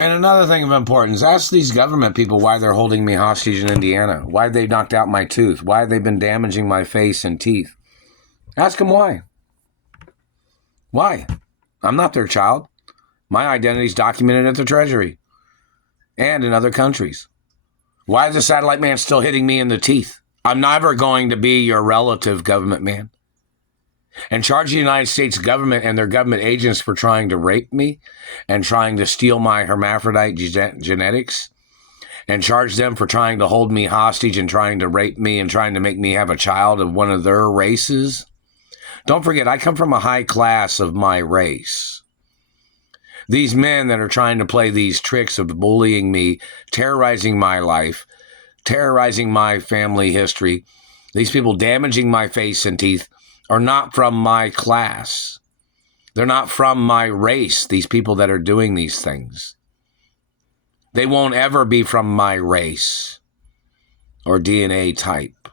And another thing of importance, ask these government people why they're holding me hostage in Indiana. Why they knocked out my tooth. Why they've been damaging my face and teeth. Ask them why. Why? I'm not their child. My identity's documented at the Treasury and in other countries. Why is the satellite man still hitting me in the teeth? I'm never going to be your relative, government man. And charge the United States government and their government agents for trying to rape me and trying to steal my hermaphrodite genetics, and charge them for trying to hold me hostage and trying to rape me and trying to make me have a child of one of their races. Don't forget, I come from a high class of my race. These men that are trying to play these tricks of bullying me, terrorizing my life, terrorizing my family history, these people damaging my face and teeth, are not from my class. They're not from my race, these people that are doing these things. They won't ever be from my race or DNA type.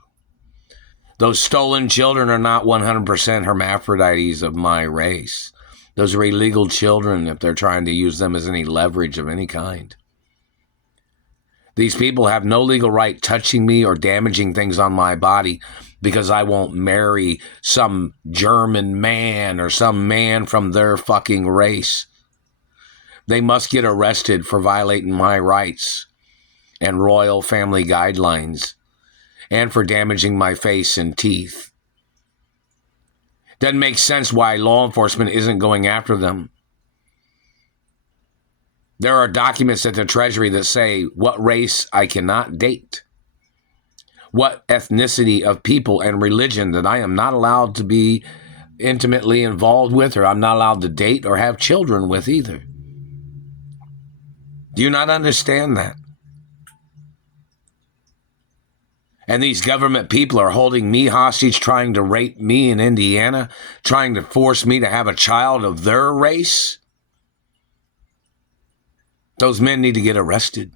Those stolen children are not 100% hermaphrodites of my race. Those are illegal children if they're trying to use them as any leverage of any kind. These people have no legal right touching me or damaging things on my body because I won't marry some German man or some man from their fucking race. They must get arrested for violating my rights and royal family guidelines and for damaging my face and teeth. Doesn't make sense why law enforcement isn't going after them. There are documents at the Treasury that say what race I cannot date, what ethnicity of people and religion that I am not allowed to be intimately involved with, or I'm not allowed to date or have children with either. Do you not understand that? And these government people are holding me hostage, trying to rape me in Indiana, trying to force me to have a child of their race. Those men need to get arrested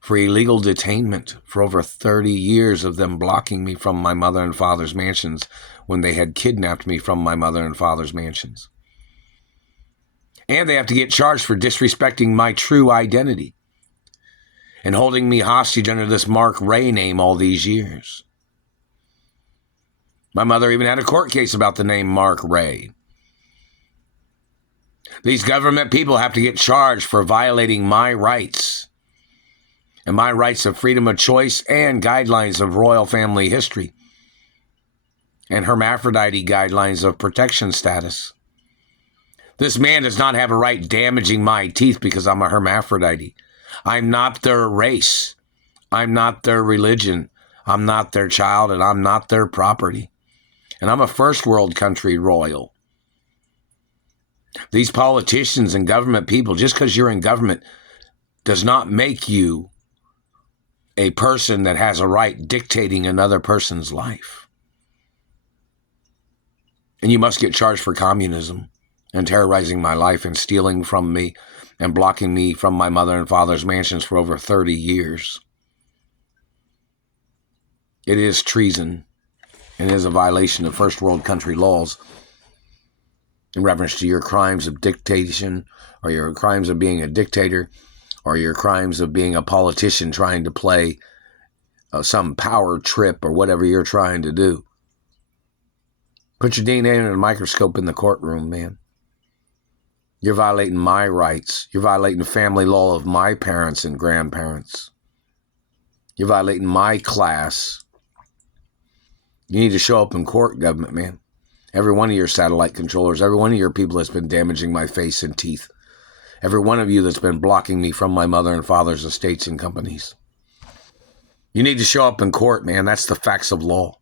for illegal detainment for over 30 years of them blocking me from my mother and father's mansions when they had kidnapped me from my mother and father's mansions. And they have to get charged for disrespecting my true identity and holding me hostage under this Mark Ray name all these years. My mother even had a court case about the name Mark Ray. These government people have to get charged for violating my rights and my rights of freedom of choice and guidelines of royal family history and hermaphrodite guidelines of protection status. This man does not have a right damaging my teeth because I'm a hermaphrodite. I'm not their race. I'm not their religion. I'm not their child, and I'm not their property. And I'm a first world country royal. These politicians and government people, just because you're in government, does not make you a person that has a right dictating another person's life. And you must get charged for communism and terrorizing my life and stealing from me and blocking me from my mother and father's mansions for over 30 years. It is treason and is a violation of first world country laws in reference to your crimes of dictation or your crimes of being a dictator or your crimes of being a politician trying to play some power trip or whatever you're trying to do. Put your DNA in a microscope in the courtroom, man. You're violating my rights. You're violating the family law of my parents and grandparents. You're violating my class. You need to show up in court, government man. Every one of your satellite controllers, every one of your people that's been damaging my face and teeth. Every one of you that's been blocking me from my mother and father's estates and companies. You need to show up in court, man. That's the facts of law.